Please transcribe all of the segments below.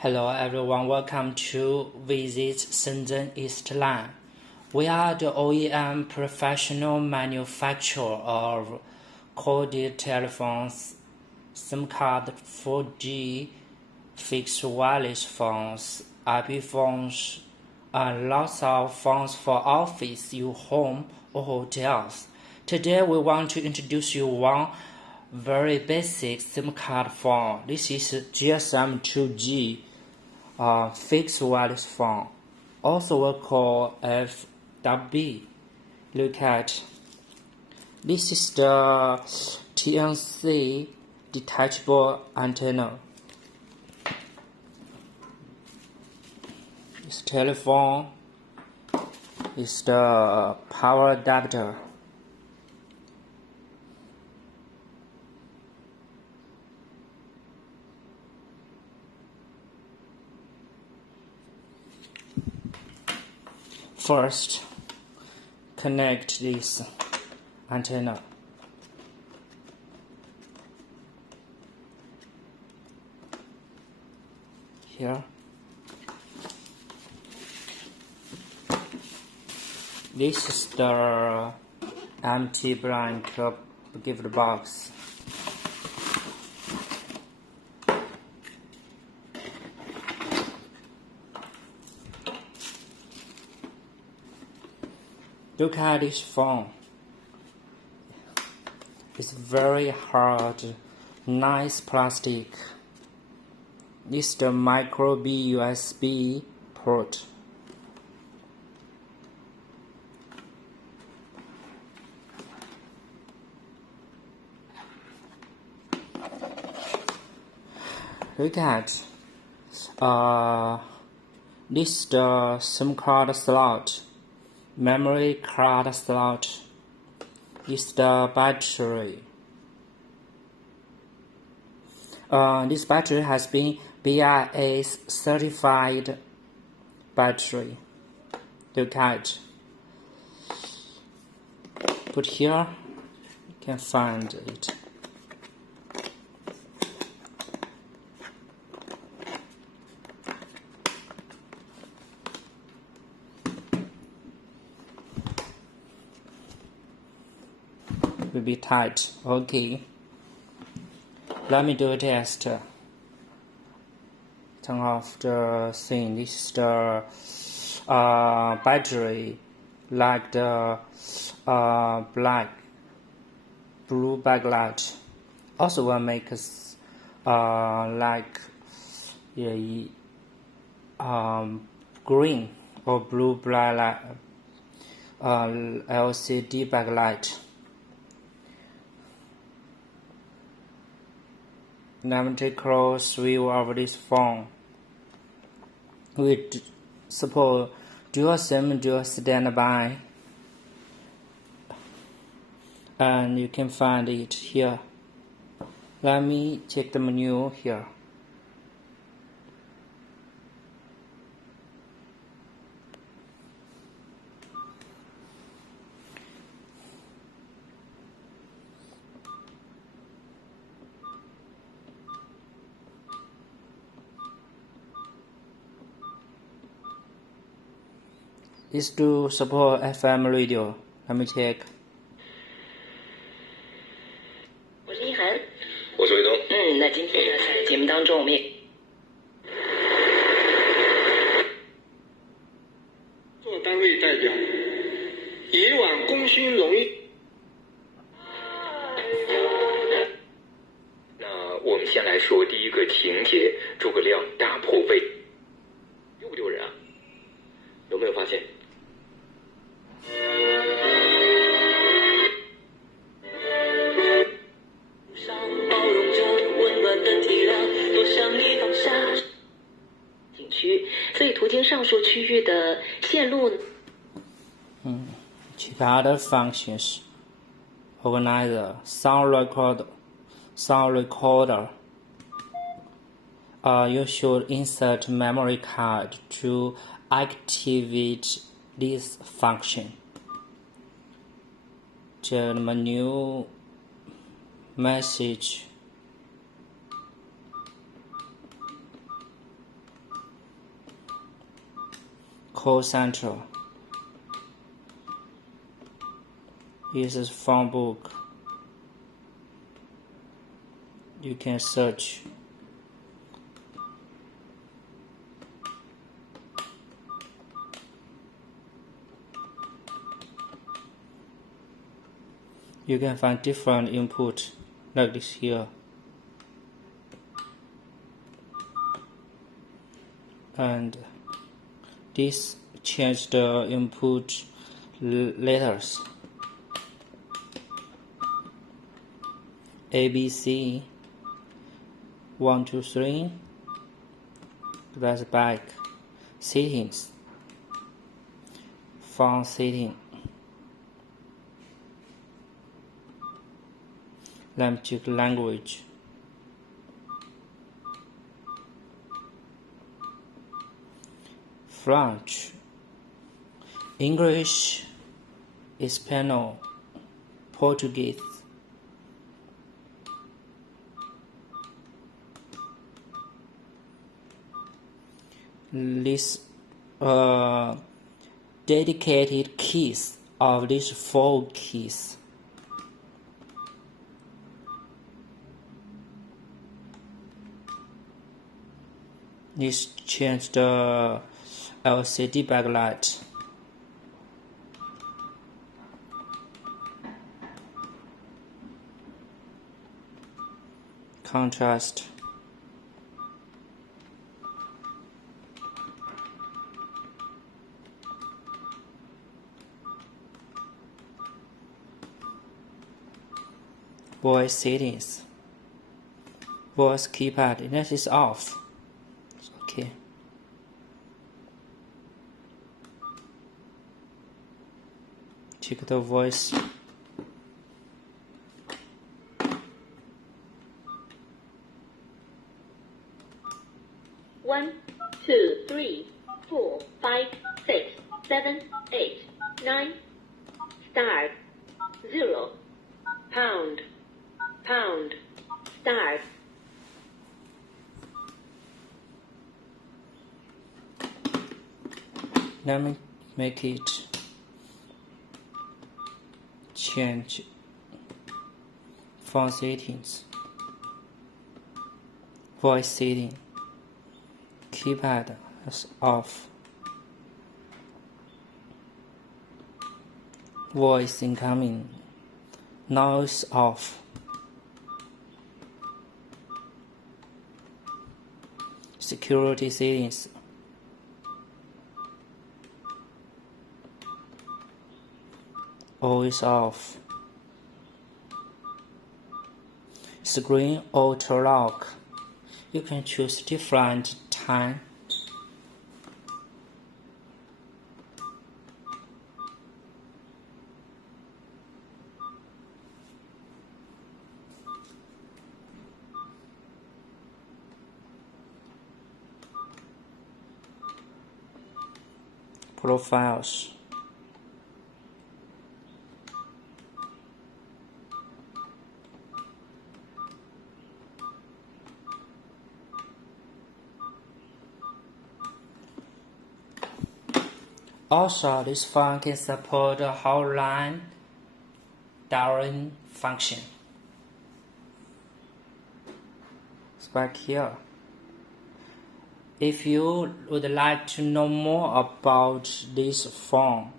Hello everyone, welcome to visit Shenzhen East Line. We are the OEM professional manufacturer of corded telephones, SIM card 4G, fixed wireless phones, IP phones, and lots of phones for office, your home, or hotels. Today we want to introduce you one very basic SIM card phone. This is GSM 2G fixed wireless phone, also we call FWP. Look at this is the TNC detachable antenna. This telephone is the power adapter. First, connect this antenna. Here. This is the empty blank gift box. Look at this phone. It's very hard, nice plastic. This is the micro B USB port. Look at this is the SIM card slot. Memory card slot is the battery. This battery has been BIS certified battery. Look at. Put here, you can find it. Will be tight. Okay. Let me do a test. Turn off the thing. This is the battery, like the blue backlight. Also will make us like green or blue backlight, LCD backlight. Let me take a close view of this phone. We support dual SIM, dual standby, and you can find it here. Let me check the menu here. Is to support FM radio. Let me check. 我是一涵，我是卫东。那今天呢，在节目当中，我们也做单位代表，以往功勋荣誉。那我们先来说第一个情节，诸葛亮大破魏，丢不丢人啊？有没有发现？所以途经上述区域的线路Check other functions. Organizer, sound recorder. You should insert memory card to activate this function. The menu message call center. This is phone book. You can search. You can find different input like this here. And this change the input letters. A, B, C, 1, 2, 3. That's back. Settings. Phone setting. Let me check language. French, English, Espanol, Portuguese. This dedicated keys of these 4 keys. This change the LCD backlight. Contrast. Voice settings. Voice keypad. This is off. Okay. Check the voice. One, 2, 3, 4, 5, 6, 7, 8, 9. Start. 0. Pound. Pound. Start. Let me make it change phone settings, voice setting, keypad is off, voice incoming, noise off, security settings, always off, screen auto lock. You can choose different time. Profiles. Also, this phone can support the hotline dialing function. It's back here. If you would like to know more about this phone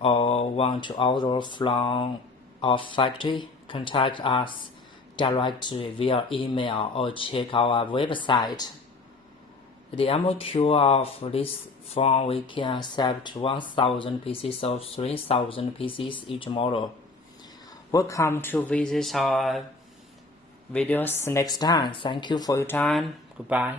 or want to order from our factory, contact us directly via email or check our website. The MOQ of this phone, we can accept 1,000 pieces or 3,000 pieces each model. Welcome to visit our videos next time. Thank you for your time. Goodbye.